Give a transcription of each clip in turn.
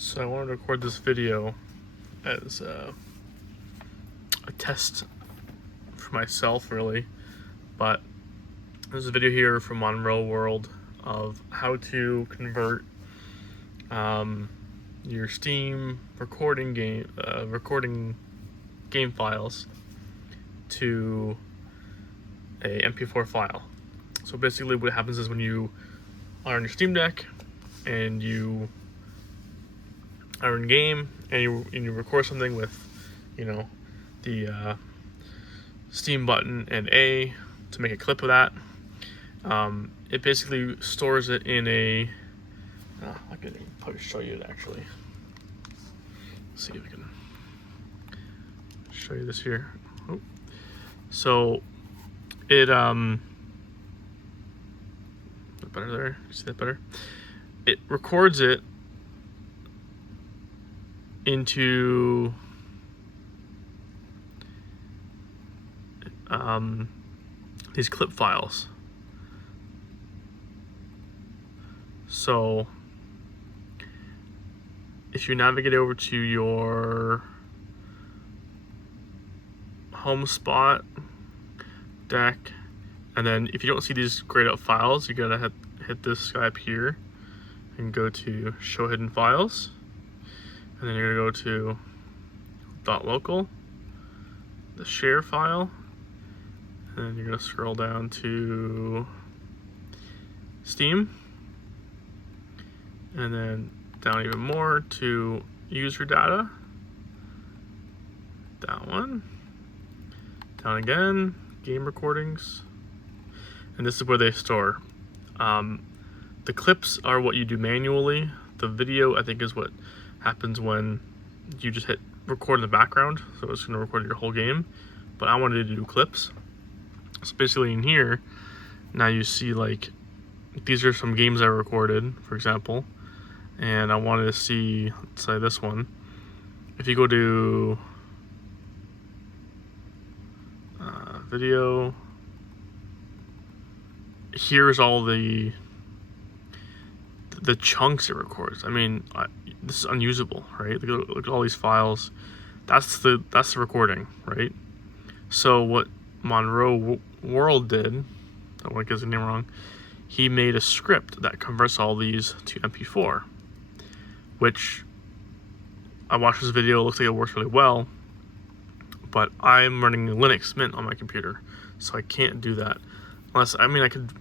So I wanted to record this video as a test for myself, really. But there's a video here from MonroeWorld of how to convert your Steam recording game files to a MP4 file. So basically, what happens is when you are on your Steamdeck and you are in game and you record something with, the Steam button and A to make a clip of that. It basically stores it in a. I could probably show you it actually. Let's see if I can show you this here. Oh. So it better there. You see that better? It records it into these clip files. So if you navigate over to your home spot deck, and then if you don't see these grayed out files, you gotta hit this guy up here and go to show hidden files, and then you're gonna go to .local, the share file, and then you're gonna scroll down to Steam, and then down even more to user data, that one, down again, game recordings, and this is where they store. The clips are what you do manually. The video, I think, is what happens when you just hit record in the background, so it's gonna record your whole game, but I wanted to do clips. So basically in here, now you see like, these are some games I recorded, for example, and I wanted to see, let's say this one. If you go to video, here's all the chunks it records. I mean, this is unusable, right? Look at all these files. That's the recording, right? So what MonroeWorld did, I don't want to get his name wrong, he made a script that converts all these to MP4, which I watched this video, it looks like it works really well, but I'm running Linux Mint on my computer, so I can't do that. Unless, I mean, I could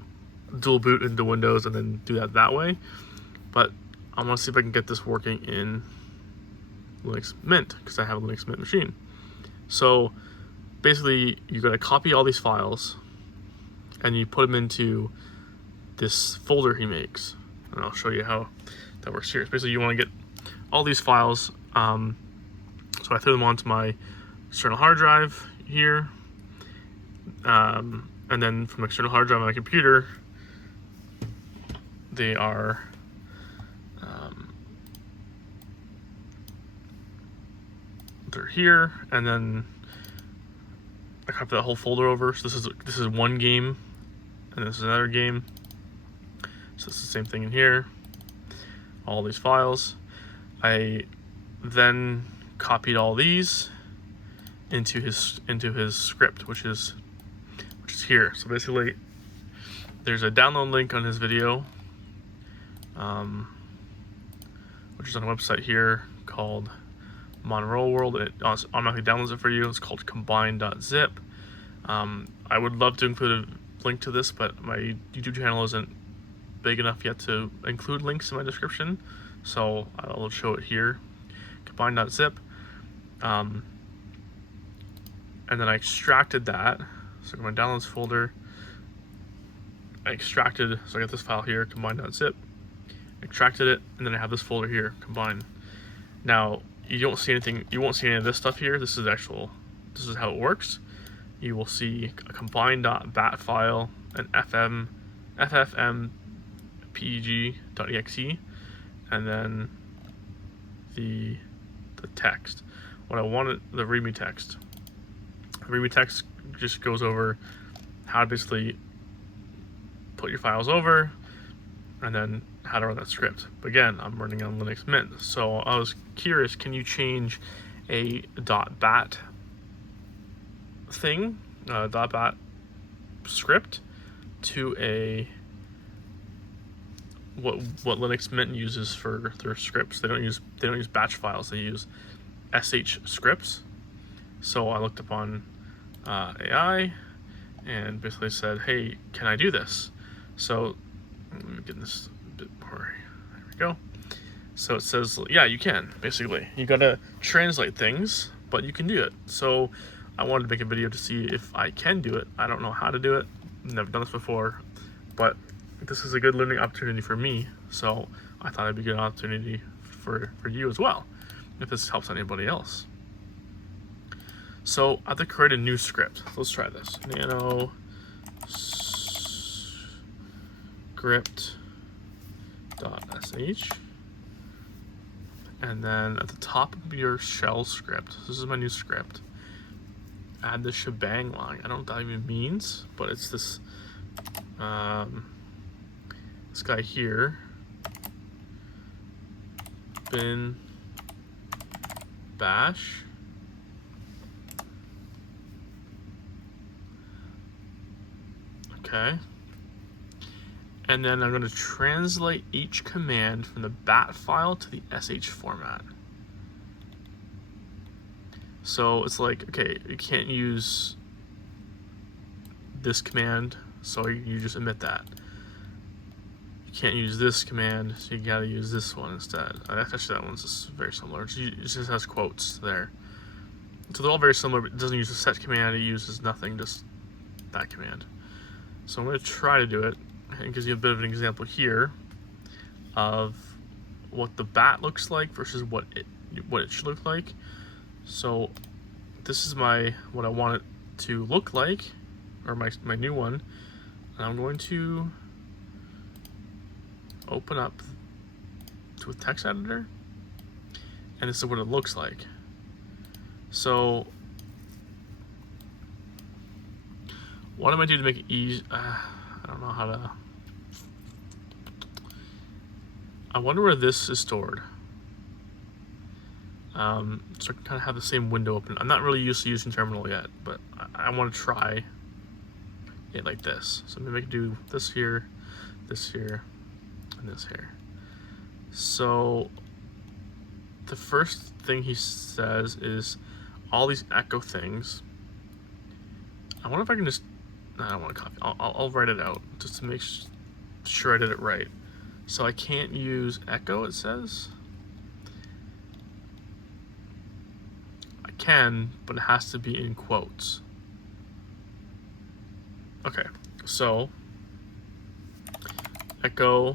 dual boot into Windows and then do that way, but I want to see if I can get this working in Linux Mint, because I have a Linux Mint machine. So basically, you got to copy all these files and you put them into this folder he makes, and I'll show you how that works here. Basically, you want to get all these files, so I threw them onto my external hard drive here, and then from external hard drive on my computer, they are they're here, and then I copy that whole folder over. So this is one game, and this is another game. So it's the same thing in here. All these files. I then copied all these into his script, which is here. So basically, there's a download link on his video, which is on a website here called MonroeWorld. It automatically downloads it for you. It's called combine.zip. I would love to include a link to this, but my YouTube channel isn't big enough yet to include links in my description, so I'll show it here. Combine.zip. And then I extracted that. So my downloads folder, I extracted, so I got this file here, combine.zip, extracted it, and then I have this folder here, combine. Now, you won't see any of this stuff here. This is how it works. You will see a combine.bat file, an ffmpeg.exe, and then the text. What I wanted, the README text. README text just goes over how to basically put your files over, and then how to run that script. But again, I'm running on Linux Mint, so I was curious, can you change a .bat thing, .bat script to a what Linux Mint uses for their scripts? They don't use batch files. They use sh scripts. So I looked up on AI and basically said, hey, can I do this? So let me get this a bit more. There we go. So it says, yeah, you can. Basically, you gotta translate things, but you can do it. So I wanted to make a video to see if I can do it. I don't know how to do it. Never done this before, but this is a good learning opportunity for me. So I thought it'd be a good opportunity for you as well, if this helps anybody else. So I have to create a new script. Let's try this. Nano script.sh. And then at the top of your shell script, this is my new script, add the shebang line. I don't know what that even means, but it's this this guy here, bin bash okay, and then I'm going to translate each command from the bat file to the sh format. So it's like, okay, you can't use this command, so you just omit that. You can't use this command, so you gotta use this one instead. Actually, that one's just very similar. It just has quotes there. So they're all very similar, but it doesn't use the set command, it uses nothing, just that command. So I'm gonna try to do it, and it gives you a bit of an example here of what the bat looks like versus what it should look like. So this is what I want it to look like, or my new one. And I'm going to open up to a text editor, and this is what it looks like. So what am I doing to make it easy? I don't know how to. I wonder where this is stored. So I can kind of have the same window open. I'm not really used to using terminal yet, but I want to try it like this. So maybe I can do this here, and this here. So the first thing he says is all these echo things. I wonder if I can just, no, I don't want to copy. I'll write it out just to make sure I did it right. So I can't use echo, it says. I can, but it has to be in quotes. Okay, so echo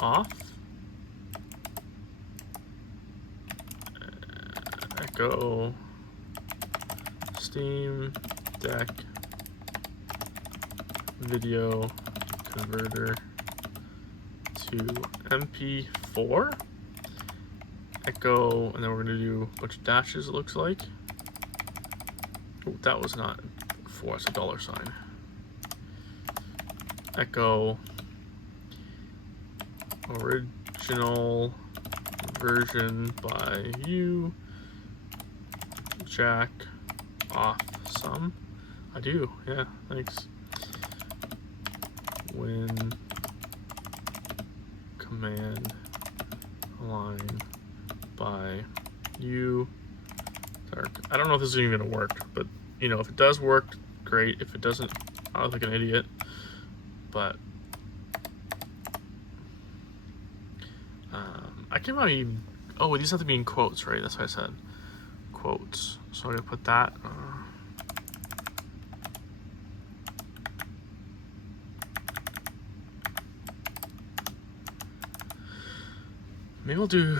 off, echo Steamdeck video converter to MP4, echo, and then we're going to do a bunch of dashes, it looks like. Oh, that was not 4, it's a $sign. Echo original version by you, jack off some. I do, yeah, thanks. Win command line by you. Dark. I don't know if this is even gonna work, but you know, if it does work, great. If it doesn't, I look like an idiot. But I can probably. Oh, these have to be in quotes, right? That's what I said. Quotes. So I'm gonna put that. Maybe I'll do.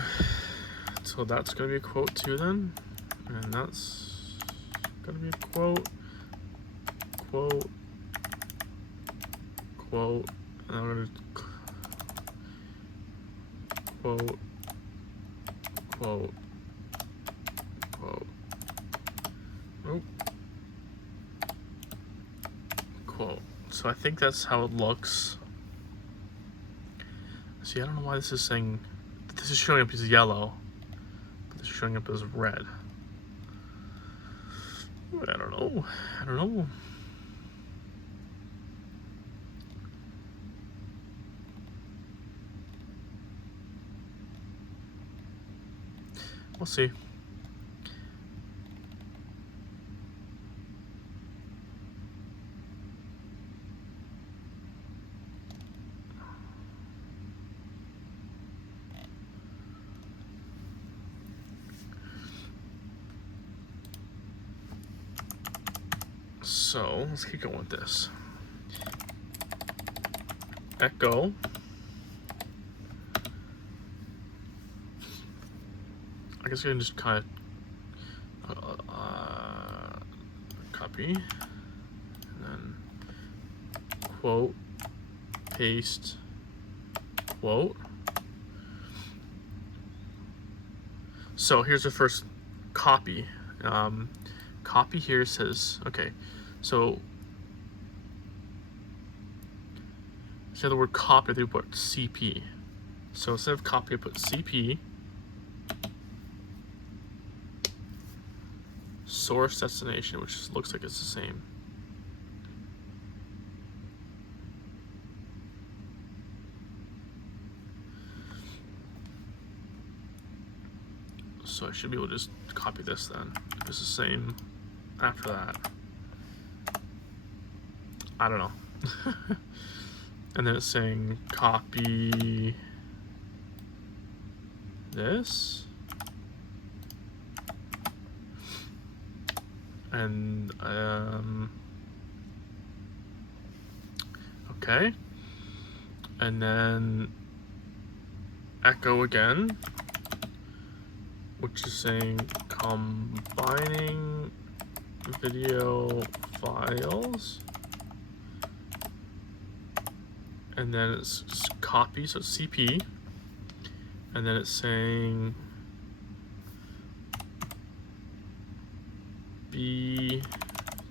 So that's gonna be a quote too, then, and that's gonna be a quote. Quote. Quote. And I'm gonna quote. Quote. Quote. Nope. Quote. So I think that's how it looks. See, I don't know why this is saying, this is showing up as yellow, but this is showing up as red. I don't know. I don't know. We'll see. So let's keep going with this. Echo. I guess we can just kind of copy and then quote, paste, quote. So here's the first copy. Copy here says, okay, so instead of the word copy, they put CP. So instead of copy, I put CP, source destination, which looks like it's the same. So I should be able to just copy this then. It's the same after that. I don't know. And then it's saying copy this. And okay. And then echo again, which is saying combining video files. And then it's just copy, so CP. And then it's saying B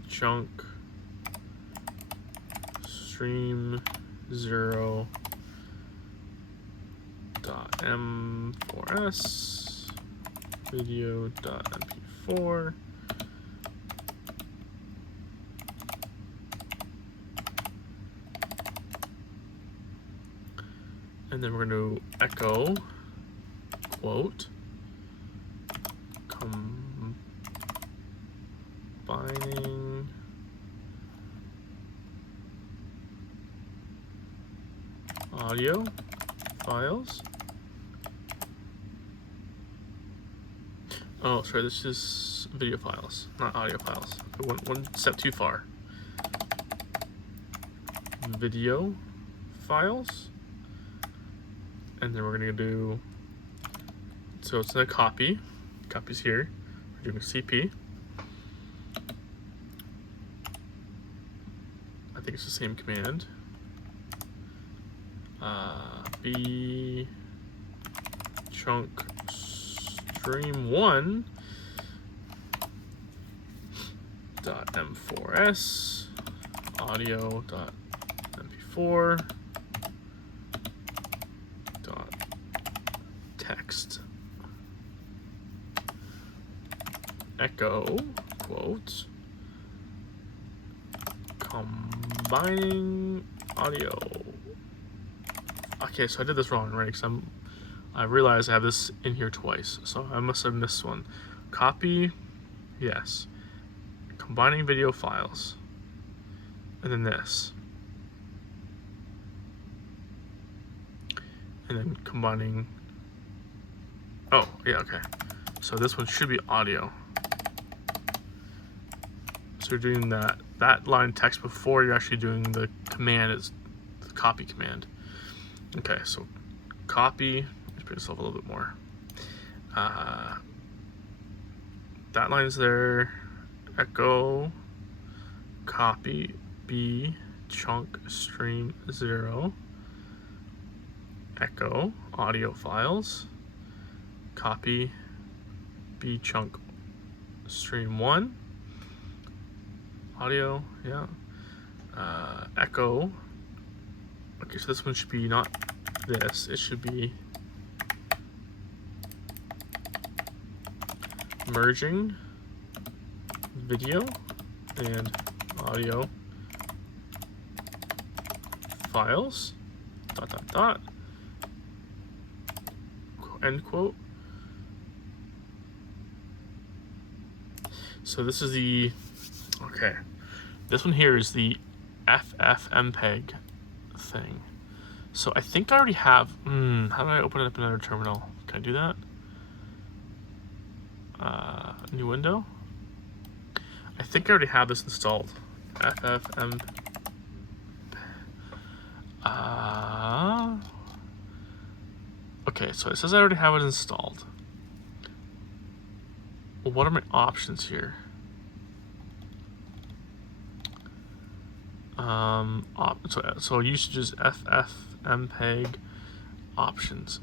chunk stream 0 dot M4s video dot MP4 and then we're going to echo quote combining audio files. Oh, sorry, this is video files, not audio files. I went one step too far. Video files. And then we're gonna do, so it's in a copy. Copies here. We're doing CP. I think it's the same command. B chunk stream 1 dot M4s audio dot MP4 dot text echo quote combining audio. Okay, so I did this wrong, right? Because I realized I have this in here twice, so I must have missed one. Copy, yes. Combining video files, and then this, and then combining. Oh, yeah, okay. So this one should be audio. So you're doing that line text before you're actually doing the command. Is the copy command. Okay, so copy. Let's bring this up a little bit more. That line's there. Echo, copy, B, chunk, stream 0. Echo, audio files. Copy, B, chunk, stream 1. Audio, yeah. echo. Okay, so this one should be not this. It should be merging video and audio files, dot, dot, dot, end quote. So this is the, okay, this one here is the FFmpeg thing. So I think I already have, how do I open it up in another terminal? Can I do that? New window? I think I already have this installed. FFmpeg. Okay, so it says I already have it installed. Well, what are my options here? So usages FFmpeg options,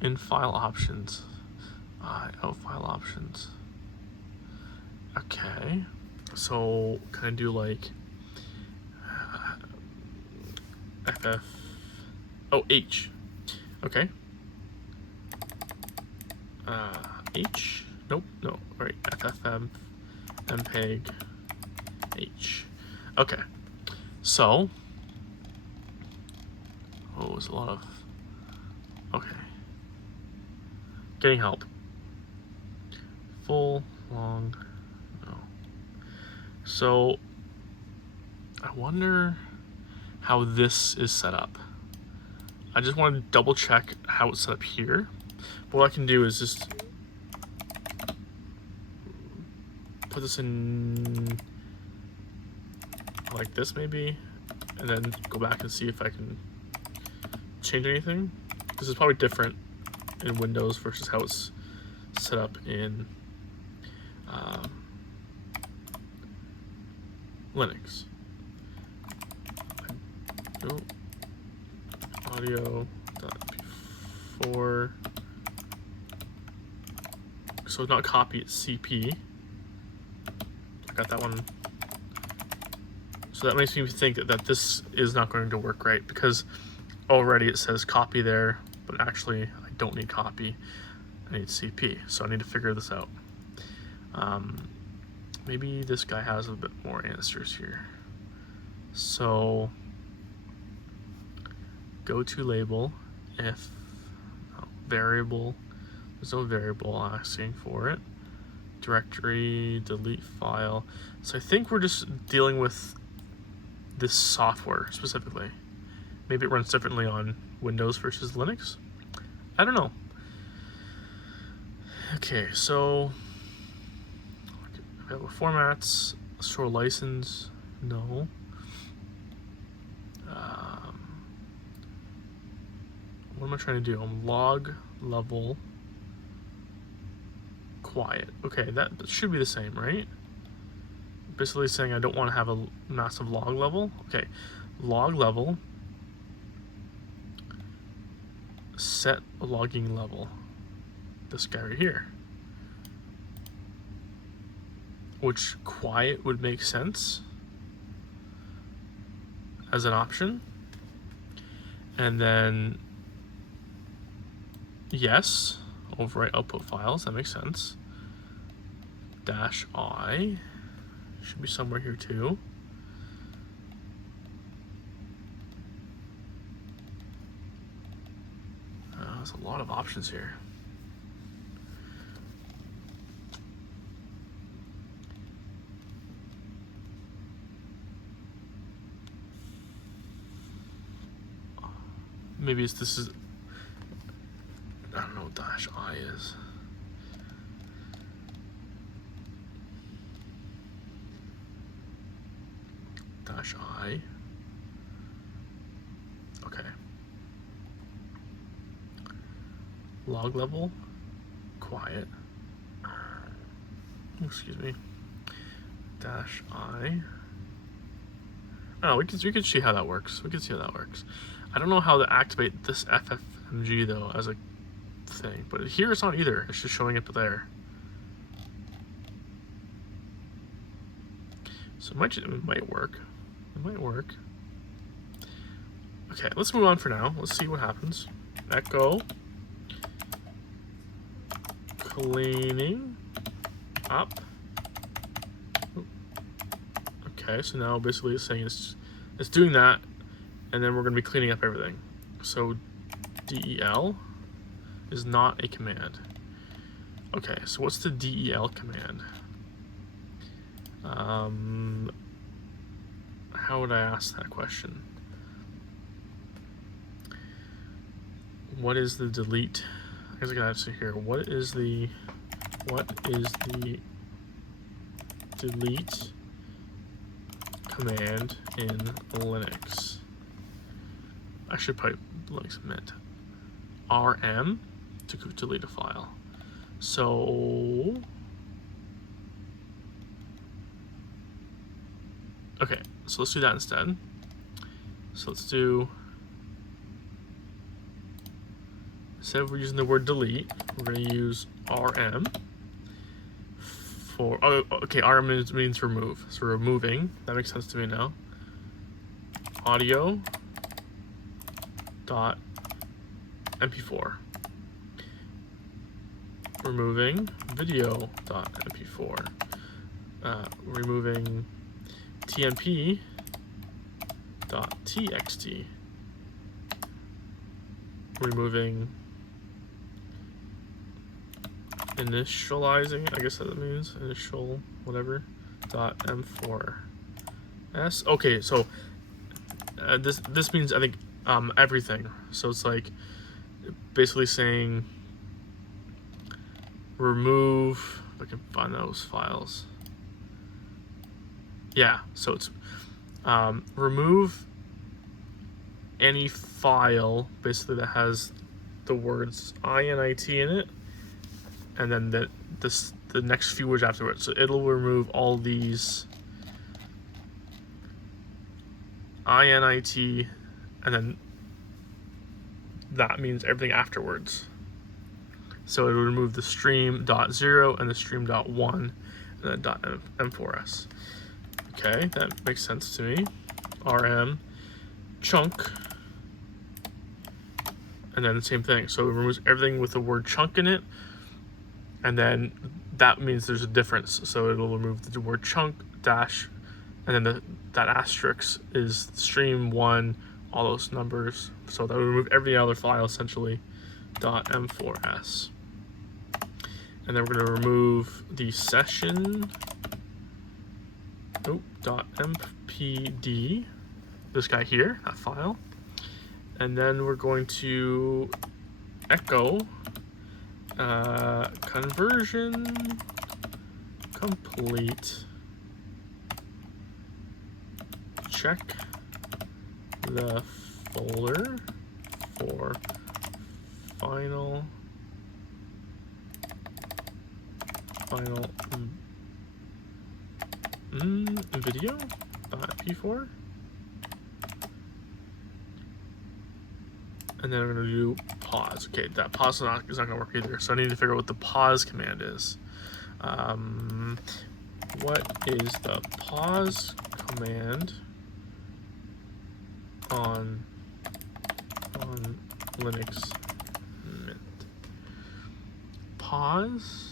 in file options, out file options. Okay, so can I do like H? Okay. H? Nope, no. All right, FFmpeg H. Okay. So, oh, there's a lot of, okay. Getting help. Full, long, no. So, I wonder how this is set up. I just want to double check how it's set up here. But what I can do is just put this in like this maybe, and then go back and see if I can change anything. This is probably different in Windows versus how it's set up in Linux. Audio.mp4. So it's not copy, it's CP. I got that one. So that makes me think that this is not going to work right, because already it says copy there, but actually I don't need copy, I need CP. So I need to figure this out. Maybe this guy has a bit more answers here. So go to label, if variable, there's no variable asking for it. Directory, delete file. So I think we're just dealing with this software specifically. Maybe it runs differently on Windows versus Linux. I don't know. Okay, so available formats, store license, no. What am I trying to do? Log level quiet. Okay, that should be the same, right? Basically saying I don't want to have a massive log level. Okay, log level, set a logging level. This guy right here. Which quiet would make sense as an option. And then yes, overwrite output files, that makes sense. -I should be somewhere here too. There's a lot of options here. Maybe this is, I don't know what -I is. -I. Okay. Log level, quiet. Excuse me. -I. Oh, we can see how that works. We can see how that works. I don't know how to activate this FFmpeg though as a thing, but here it's not either. It's just showing up there. So it might work. It might work. Okay, let's move on for now. Let's see what happens. Echo cleaning up. Okay, so now basically it's saying it's doing that, and then we're going to be cleaning up everything. So del is not a command. Okay, so what's the del command? How would I ask that question? What is the delete? I guess I gotta answer here. What is the delete command in Linux? I should probably Linux mint rm to delete a file. So okay, so let's do that instead. So let's do, instead of we're using the word delete, we're going to use rm for, oh, okay, rm means remove. So removing, that makes sense to me now. Audio dot mp4. Removing video dot mp4. Removing tmp dot txt. Removing initializing, I guess that means initial whatever dot m4s. Okay, so this means I think everything. So it's like basically saying remove, if I can find those files. Yeah, so it's remove any file basically that has the words init in it, and then the next few words afterwards. So it'll remove all these init, and then that means everything afterwards. So it will remove the stream.0 and the stream.1 and then .m4s. Okay, that makes sense to me. rm chunk, and then the same thing. So it removes everything with the word chunk in it, and then that means there's a difference. So it'll remove the word chunk dash, and then that asterisk is stream1, all those numbers. So that will remove every other file essentially. .m4s. And then we're going to remove the session .mpd, this guy here, that file. And then we're going to echo conversion complete. Check the folder for final video .mp4, and then I'm going to do pause. Okay, that pause is not going to work either, so I need to figure out what the pause command is. What is the pause command on Linux Mint? Pause.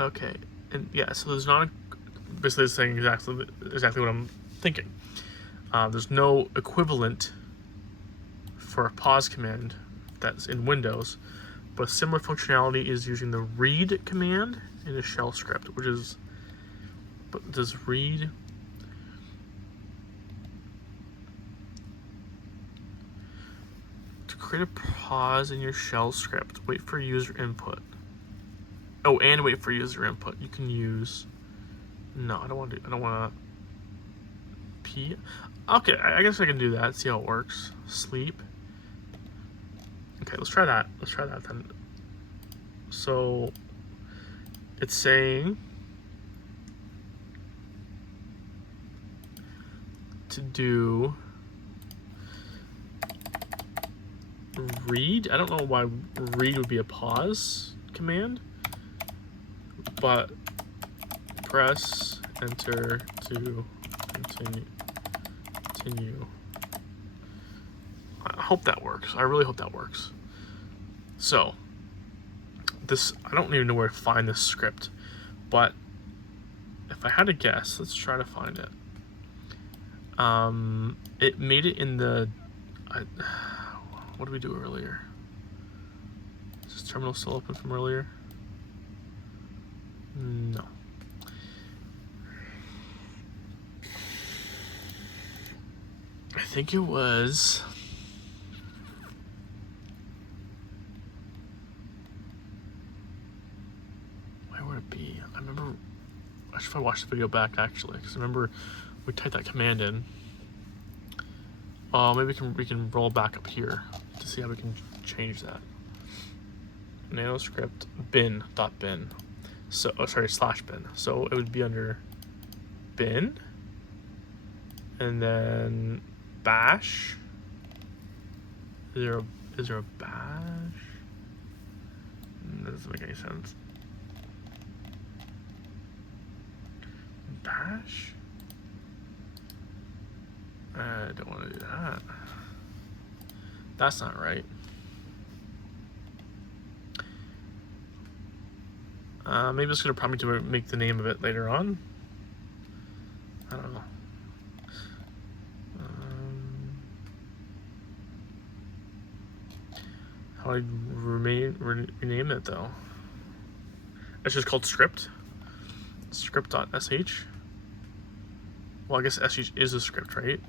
Okay, and yeah, so there's not basically saying exactly what I'm thinking. There's no equivalent for a pause command that's in Windows, but similar functionality is using the read command in a shell script, which is, but does read to create a pause in your shell script, wait for user input. Oh, and wait for user input. You can use, no, I don't want to P. Okay, I guess I can do that, see how it works. Sleep. Okay, let's try that. Let's try that then. So it's saying to do read. I don't know why read would be a pause command, but press enter to continue. I hope that works. I really hope that works. So this, I don't even know where to find this script, but if I had to guess, let's try to find it. It made it in the, what did we do earlier? Is this terminal still open from earlier? No. I think it was, where would it be? I remember, I should probably watch the video back actually, because I remember we typed that command in. Oh, maybe we can roll back up here to see how we can change that. Nanoscript bin.bin. So, oh, sorry, /bin. So it would be under bin, and then bash. Is there a bash? That doesn't make any sense. Bash? I don't want to do that. That's not right. Maybe it's going to prompt me to make the name of it later on. I don't know. How do I rename it though? It's just called script. Script.sh. Well, I guess sh is a script, right?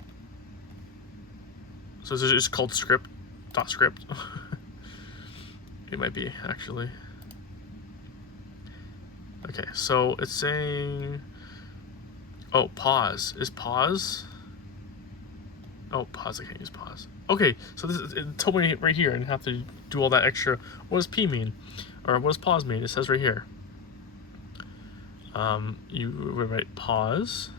So it's just called script.script. It might be actually. Okay, so it's saying, oh, pause. Is pause? Oh, pause, I can't use pause. Okay, so this is, it told me right here and have to do all that extra. What does P mean? Or what does pause mean? It says right here. You would write pause.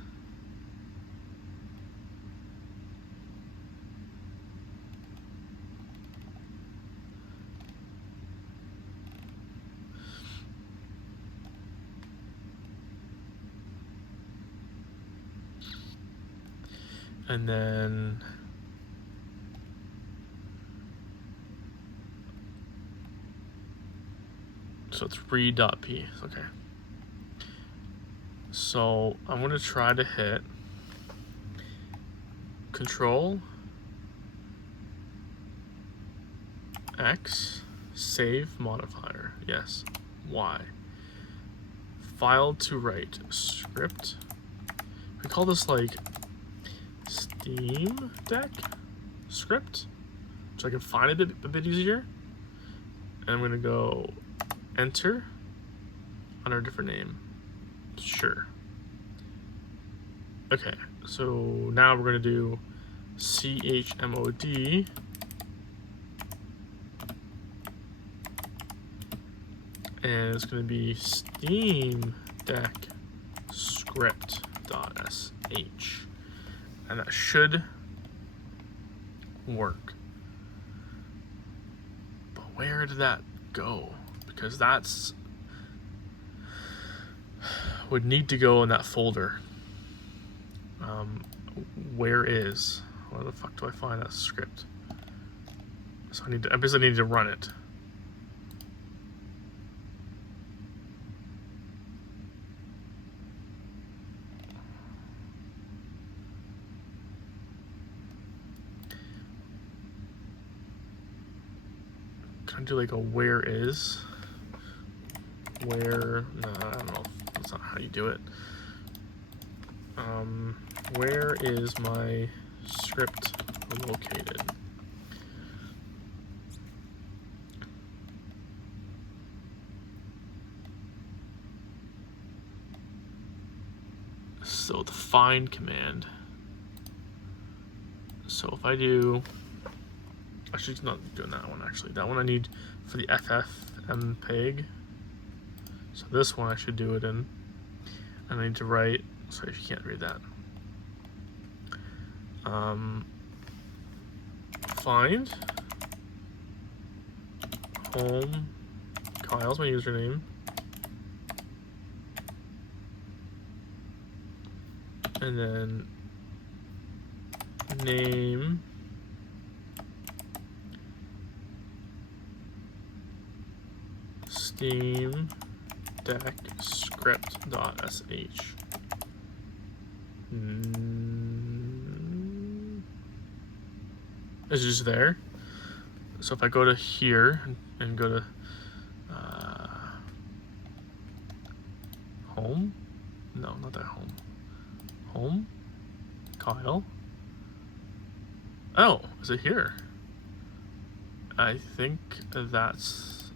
And then so it's read.p. Okay. So I'm gonna try to hit Control X, save modifier. Yes. Y. File to write script. We call this like Steamdeck script, so I can find it a bit easier. And I'm gonna go enter under a different name. Sure. Okay, so now we're gonna do chmod and it's gonna be steamdeck script.sh. And that should work. But where did that go? Because that's would need to go in that folder. Where the fuck do I find that script? So I basically need to run it. Can I do like a where is? Where, no, I don't know. That's not how you do it. Where is my script located? So the find command. So if I do, actually, it's not doing that one actually. That one I need for the ffmpeg. So this one I should do it in. And I need to write, sorry if you can't read that. Find home, Kyle's my username. and then name steamdeck script.sh. It's just there. So if I go to here and go to home, no, not that home. Home, Kyle. Oh, is it here? I think that's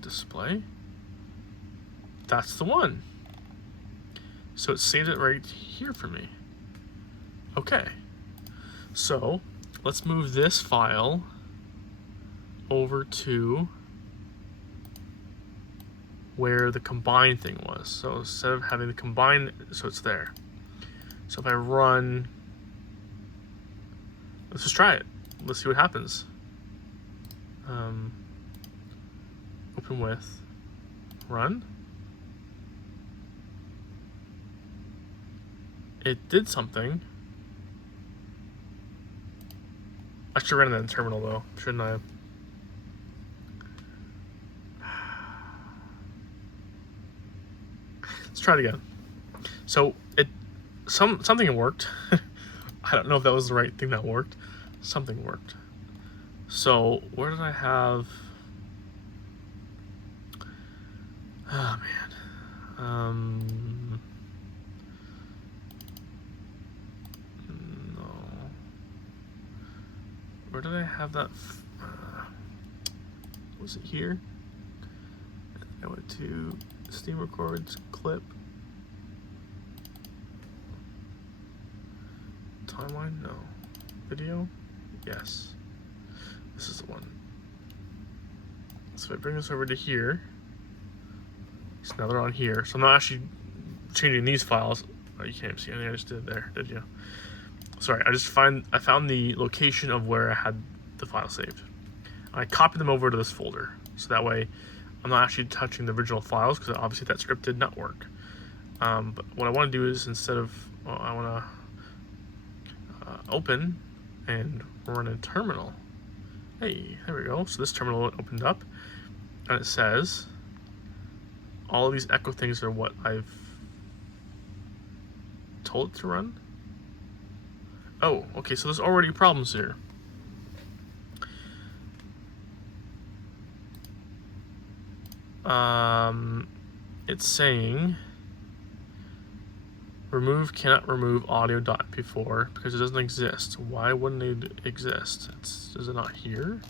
display. That's the one. So it saved it right here for me. Okay. So let's move this file over to where the combine thing was. So instead of having the combine, so it's there. So if I run, let's just try it. Let's see what happens. Open with, run. It did something. I should run that in terminal though, shouldn't I? Let's try it again. So something worked. I don't know if that was the right thing that worked. Something worked. So where did I have? Oh man. No. Where did I have that? Was it here? I went to Steam Records, clip, timeline, no, video, yes, this is the one. So if I bring this over to here, so now they're on here, so I'm not actually changing these files. Oh, you can't see anything I just did there, did you? Sorry, I found the location of where I had the file saved. I copied them over to this folder, so that way I'm not actually touching the original files, because obviously that script did not work. But what I want to do is, instead of, I want to open and run a terminal. Hey, there we go. So this terminal opened up, and it says all of these echo things are what I've told it to run. Oh, okay, so there's already problems here. It's saying cannot remove audio.mp4 because it doesn't exist. Why wouldn't it exist? Is it not here?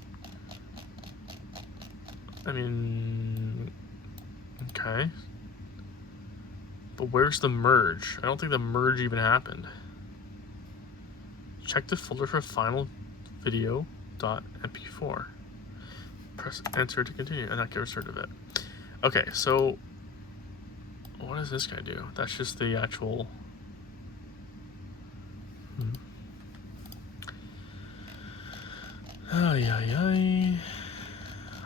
I mean, okay. But where's the merge? I don't think the merge even happened. Check the folder for final video.mp4. Press enter to continue, and that gets rid of it. Okay, so what does this guy do? That's just the actual.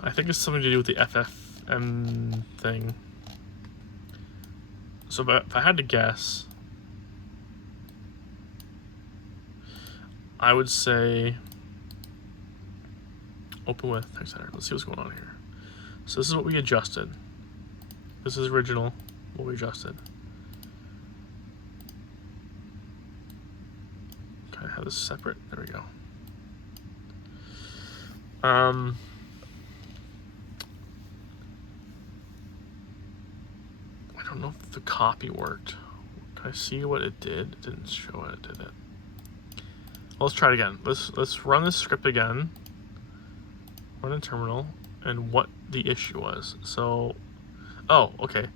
I think it's something to do with the FFM thing. So if I had to guess, I would say open with text center. Let's see what's going on here. So this is what we adjusted. This is original, what we adjusted. Okay, I have this separate. There we go. I don't know if the copy worked. Can I see what it did? It didn't show it, did it? Well, let's try it again. Let's run this script again. Run in terminal, and what the issue was. So, oh, okay.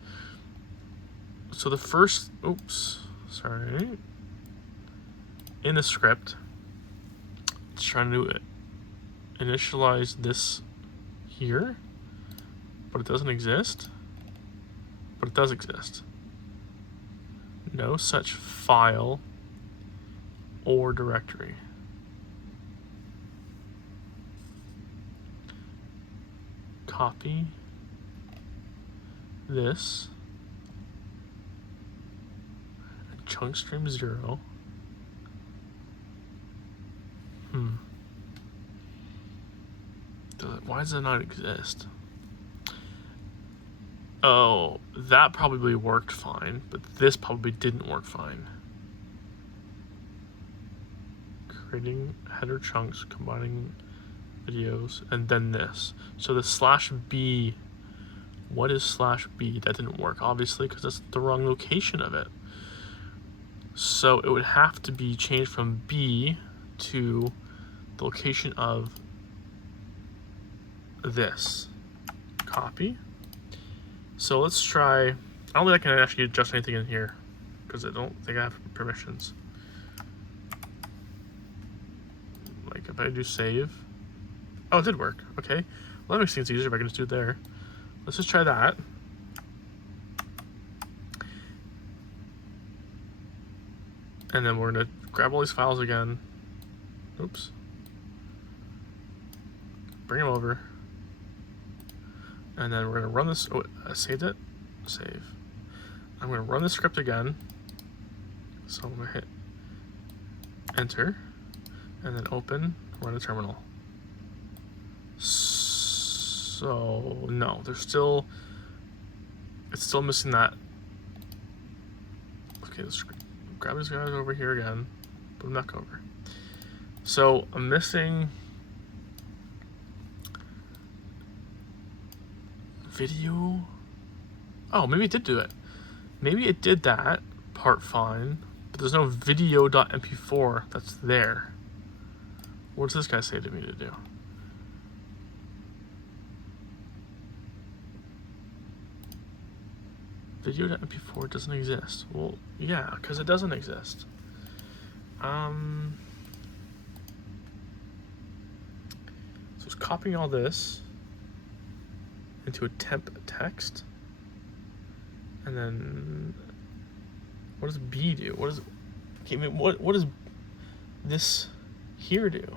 So the first, oops, sorry. In the script, it's trying to initialize this here, but it doesn't exist. But it does exist. No such file or directory. Copy this. chunk stream 0. Why does it not exist? Oh, that probably worked fine, but this probably didn't work fine. Creating header chunks, combining videos, and then this. So the /B, what is /B? That didn't work, obviously, because that's the wrong location of it. So it would have to be changed from B to the location of this. Copy. So let's try, I don't think I can actually adjust anything in here because I don't think I have permissions. Like if I do save, oh, it did work. Okay, well that makes things easier if I can just do it there. Let's just try that. And then we're gonna grab all these files again. Oops. Bring them over. And then we're gonna run this, oh, I saved it, save. I'm gonna run the script again. So I'm gonna hit enter, and then open, run the terminal. So, no, there's still, it's still missing that. Okay, let's grab these guys over here again, put them back over. So I'm missing video. Oh, maybe it did do it. Maybe it did that part fine, but there's no video.mp4 that's there. What does this guy say to me to do? Video.mp4 doesn't exist. Well, yeah, because it doesn't exist. So it's copying all this into a temp text, and then what does B do? What does, okay, I mean, what does this here do?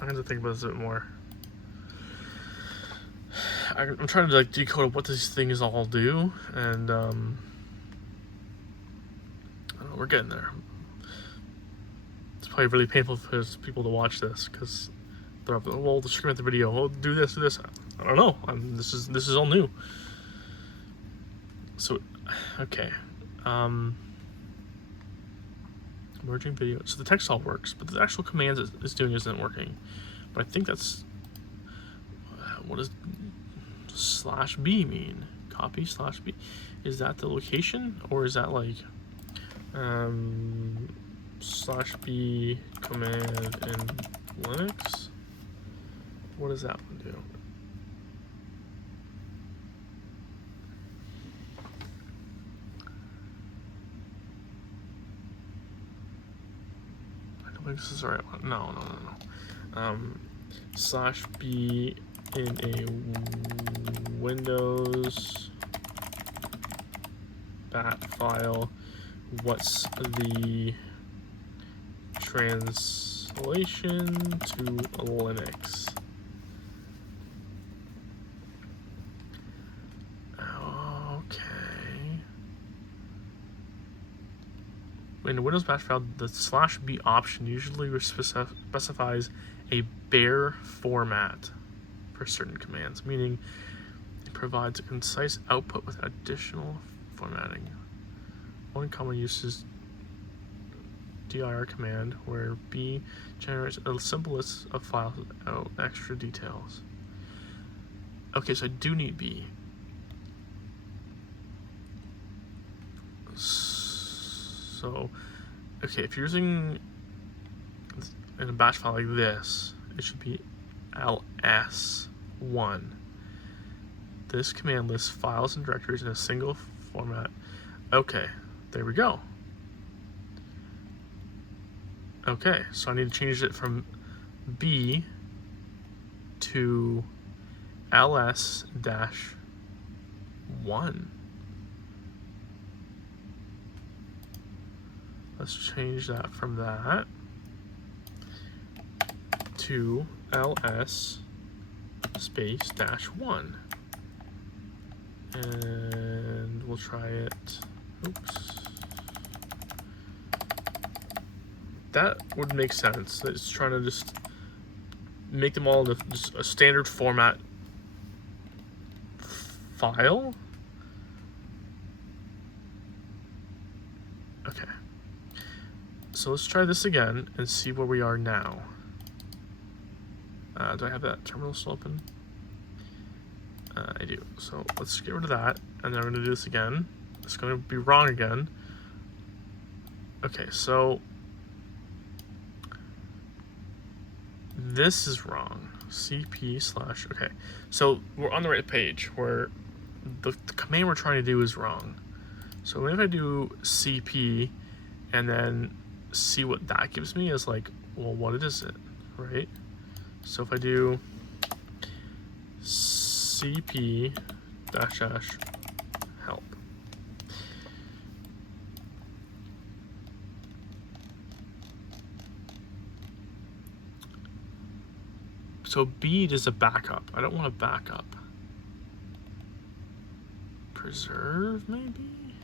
I have to think about this a bit more. I'm trying to like decode what these things all do, and we're getting there. It's probably really painful for people to watch this because they're up, well, they're screaming at the video, oh, do this, do this. I don't know. This is all new. So, okay. Merging video. So the text all works, but the actual commands it's doing isn't working. But I think that's, what does /B mean? Copy /B. Is that the location, or is that like /B command in Linux? What does that one do? I don't think this is the right one. No. /B in a Windows bat file. What's the translation to Linux? Okay. In the Windows batch file, the /B option usually specifies a bare format for certain commands, meaning it provides a concise output with additional formatting. One common use is dir command, where B generates a simple list of files without extra details. Okay, so I do need B. So, okay, if you're using in a batch file like this, it should be ls1. This command lists files and directories in a single format. Okay, there we go. Okay, so I need to change it from B to ls-1. let's change that from that to ls space -1. And we'll try it. Oops. That would make sense. It's trying to just make them all in a standard format file. Okay. So let's try this again and see where we are now. Do I have that terminal still open? I do. So let's get rid of that, and then I'm going to do this again. It's going to be wrong again. Okay, so this is wrong. CP/. Okay, so we're on the right page where the command we're trying to do is wrong. So if I do CP and then see what that gives me is like, well, what is it, right? So if I do CP -- help. So bead is a backup. I don't want a backup. Preserve, maybe?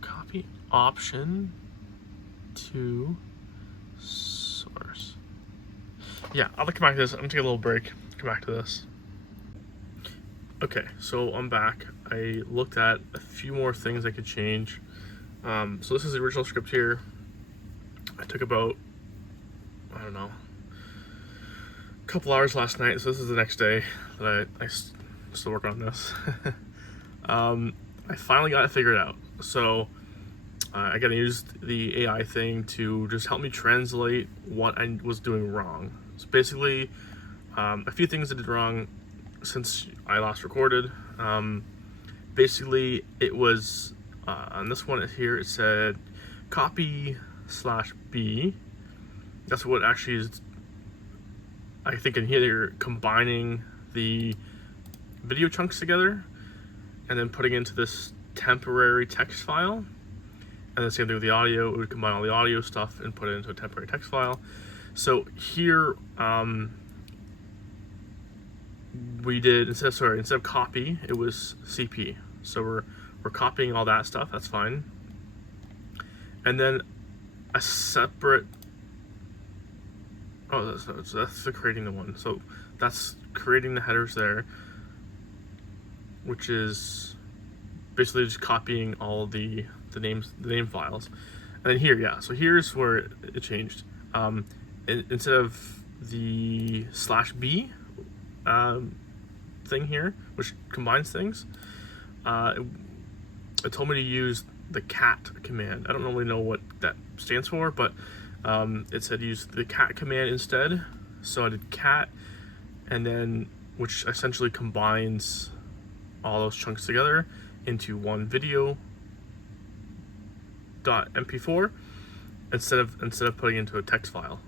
Copy option to source. Yeah, I'll come back to this. I'm gonna take a little break. Come back to this. Okay, so I'm back. I looked at a few more things I could change. So this is the original script here. I took about, I don't know, a couple hours last night. So this is the next day that I still work on this. I finally got it figured out. So I gotta use the AI thing to just help me translate what I was doing wrong. So basically, a few things I did wrong since I last recorded. Basically, it was on this one here. It said copy/B. That's what actually is. I think in here they're combining the video chunks together and then putting into this temporary text file. And the same thing with the audio. It would combine all the audio stuff and put it into a temporary text file. So here, we did instead of copy, it was CP. So we're copying all that stuff. That's fine. And then a separate. Oh, that's the creating the one. So that's creating the headers there, which is basically just copying all the name files. And then here, yeah. So here's where it changed. Instead of the /B thing here, which combines things, it told me to use the cat command. I don't really know what that stands for, but it said use the cat command instead. So I did cat, and then which essentially combines all those chunks together into one video .mp4 instead of putting it into a text file.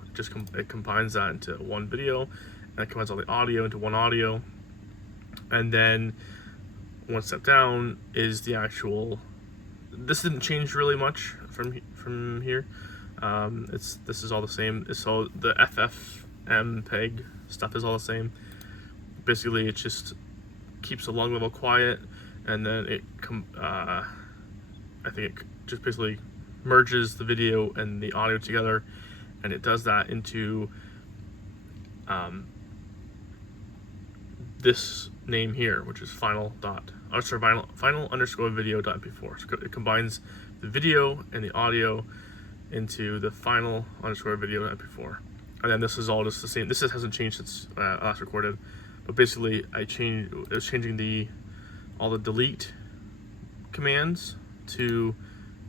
It combines that into one video, and it combines all the audio into one audio. And then one step down is the actual. This didn't change really much from here. This is all the same. So the FFmpeg stuff is all the same. Basically, it just keeps the lung level quiet, and then I think it just basically merges the video and the audio together, and it does that into this name here, which is final _ video.mp4. So it combines the video and the audio into the final _ video.mp4. And then this is all just the same. This hasn't changed since I last recorded, but basically I was changing all the delete commands to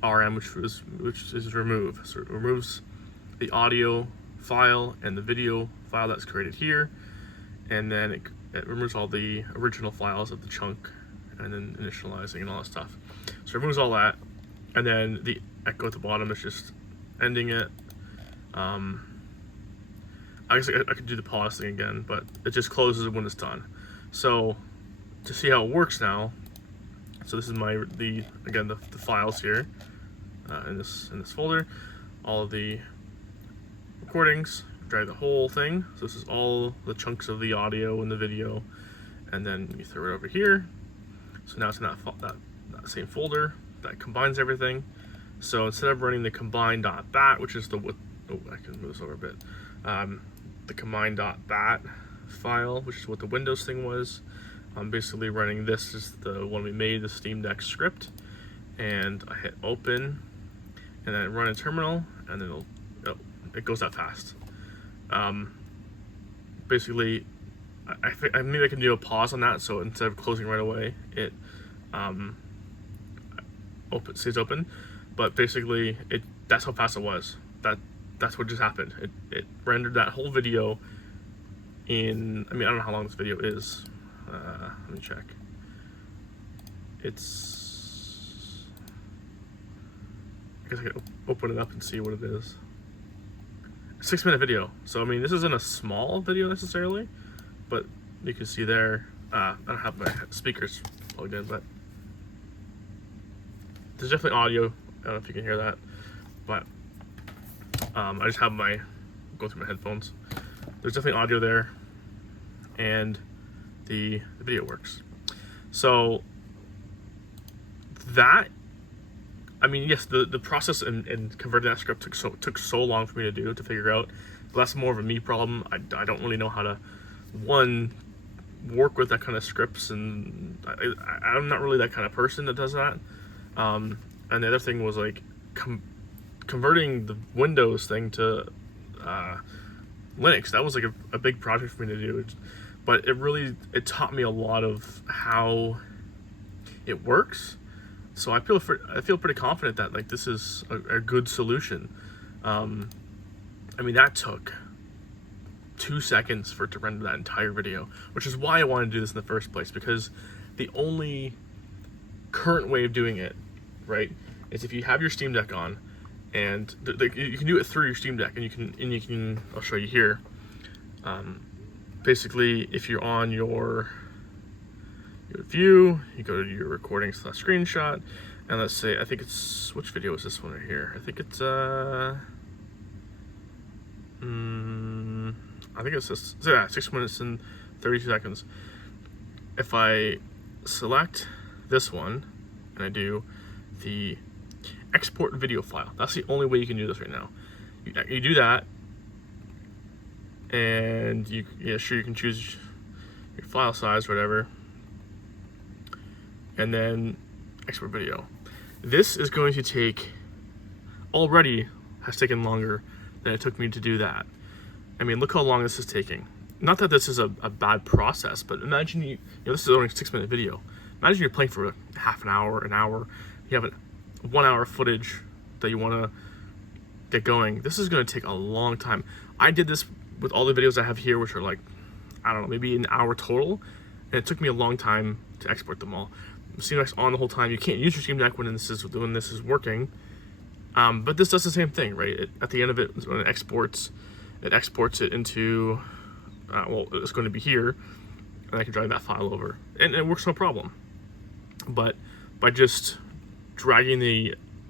RM, which is remove. So it removes the audio file and the video file that's created here, and then it removes all the original files of the chunk, and then initializing and all that stuff. So it removes all that, and then the echo at the bottom is just ending it. I guess I could do the pause thing again, but it just closes when it's done. So to see how it works now, so this is again the files here in this folder, all of the recordings. Drag the whole thing. So this is all the chunks of the audio and the video, and then you throw it over here. So now it's in that same folder that combines everything. So instead of running the combine.bat, which is I can move this over a bit, the combine.bat file, which is what the Windows thing was, I'm basically running this is the one we made, the Steamdeck script, and I hit open, and then run a terminal, and then it goes that fast. Basically, maybe I can do a pause on that, so instead of closing right away, it stays open. But basically, that's how fast it was. That's what just happened. It rendered that whole video in, I don't know how long this video is. Let me check. I guess I can open it up and see what it is. 6-minute video. So this isn't a small video necessarily, but you can see there. I don't have my speakers plugged in, but there's definitely audio. I don't know if you can hear that, but I just have go through my headphones. There's definitely audio there, and the video works. So that, yes, the process in converting that script took so long for me to figure out. But that's more of a me problem. I don't really know how to work with that kind of scripts, and I'm not really that kind of person that does that. And the other thing was like converting the Windows thing to Linux. That was like a big project for me to do, but it taught me a lot of how it works. So I feel pretty confident that like this is a good solution. That took 2 seconds for it to render that entire video, which is why I wanted to do this in the first place, because the only current way of doing it, right, is if you have your Steam Deck on, and you can do it through your Steam Deck, and you can I'll show you here. Basically, if you're on your view, you go to your recordings / screenshot, and let's say, I think it's, which video is this one right here? I think it's I think it's this, 6 minutes and 32 seconds. If I select this one and I do the export video file, that's the only way you can do this right now. You do that, and you can choose your file size, whatever, and then export video. This is going to take, already has taken longer than it took me to do that. Look how long this is taking. Not that this is a bad process, but imagine this is only a 6-minute video. Imagine you're playing for half an hour, you have 1 hour footage that you want to get going. This is going to take a long time. I did this with all the videos I have here, which are like, I don't know, maybe an hour total, and it took me a long time to export them all. Steam Deck's on the whole time. You can't use your Steam Deck when this is working, but this does the same thing, right? At the end of it, when it exports it into, it's going to be here, and I can drag that file over, and it works no problem. But by just dragging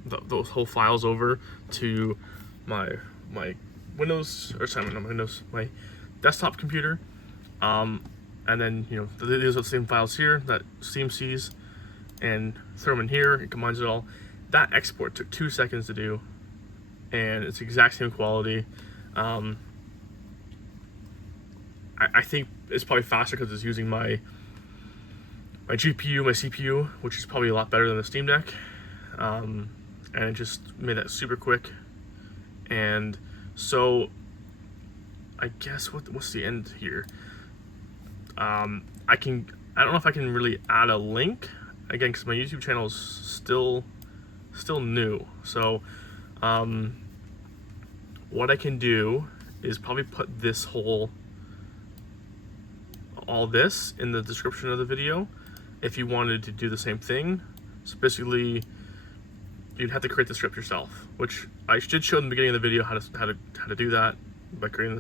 those whole files over to my Windows, or sorry, not my Windows, my desktop computer, and then these are the same files here that Steam sees, and throw them in here, it combines it all. That export took 2 seconds to do, and it's the exact same quality. I think it's probably faster because it's using my GPU, my CPU, which is probably a lot better than the Steam Deck, and it just made that super quick. And so I guess what's the end here? I don't know if I can really add a link again, because my YouTube channel is still new. So what I can do is probably put all this in the description of the video if you wanted to do the same thing. So basically, you'd have to create the script yourself, which I did show in the beginning of the video how to do that by creating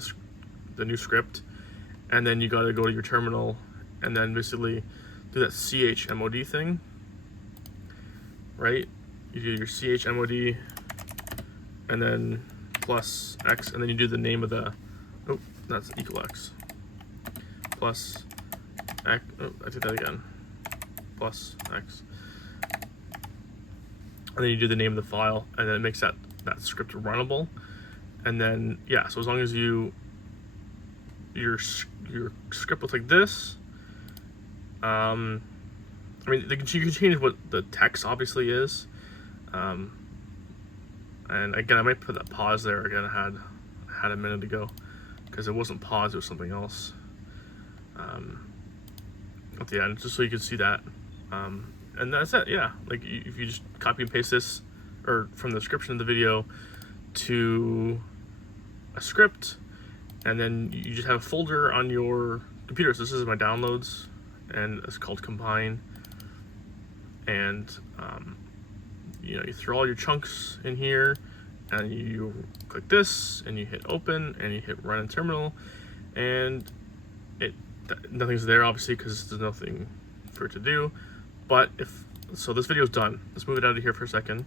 the new script, and then you got to go to your terminal and then basically do that chmod thing, right? You do your chmod and then plus x, and then you do the name of the, oh, that's equal x, plus x, oh, I did that again, plus x, and then you do the name of the file, and then it makes that script runnable. And then, yeah, so as long as your script looks like this, I mean, you can change what the text obviously is. And again, I might put that pause there again. I had a minute ago because it wasn't pause, it was something else. At the end, just so you can see that. And that's it, yeah. Like if you just copy and paste this, or from the description of the video to a script, and then you just have a folder on your computer. So this is my downloads, and it's called Combine. And you know, you throw all your chunks in here, and you click this, and you hit open, and you hit run in terminal, and nothing's there obviously because there's nothing for it to do. But so this video's done. Let's move it out of here for a second,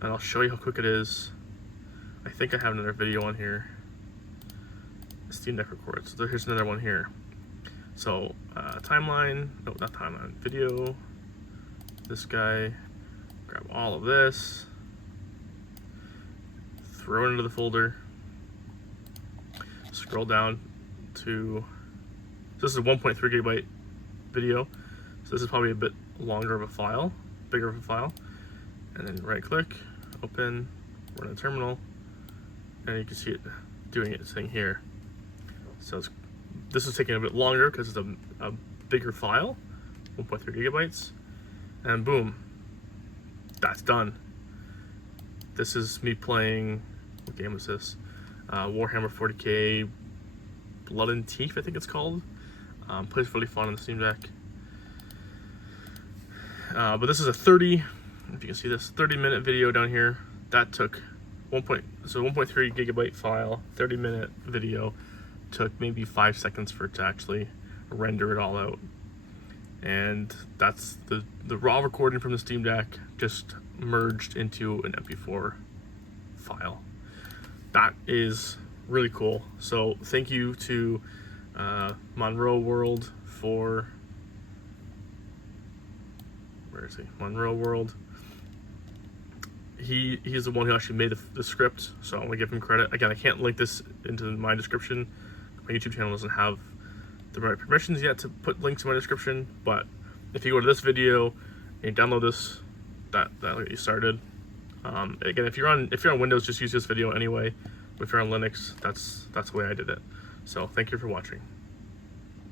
and I'll show you how quick it is. I think I have another video on here. Steamdeck records. So here's another one here. So timeline, no, not timeline, video. This guy, grab all of this, throw it into the folder, scroll down to, so this is a 1.3 gigabyte video. So this is probably a bit longer of a file, bigger of a file. And then right click, open, run a terminal, and you can see it doing its thing here. So this is taking a bit longer because it's a bigger file, 1.3 gigabytes, and boom, that's done. This is me playing, what game is this? Warhammer 40k Blood and Teeth, I think it's called. Plays really fun on the Steam Deck. But this is a 30, if you can see this, 30-minute video down here. That took 1.3 gigabyte file, 30-minute video. Took maybe 5 seconds for it to actually render it all out. And that's the raw recording from the Steam Deck just merged into an MP4 file. That is really cool. So thank you to MonroeWorld for, where is he? MonroeWorld. He's the one who actually made the script, so I'm gonna give him credit. Again, I can't link this into my description. My YouTube channel doesn't have the right permissions yet to put links in my description, but if you go to this video and you download this, that'll get you started. Again, if you're on Windows, just use this video anyway. But if you're on Linux, that's the way I did it. So thank you for watching.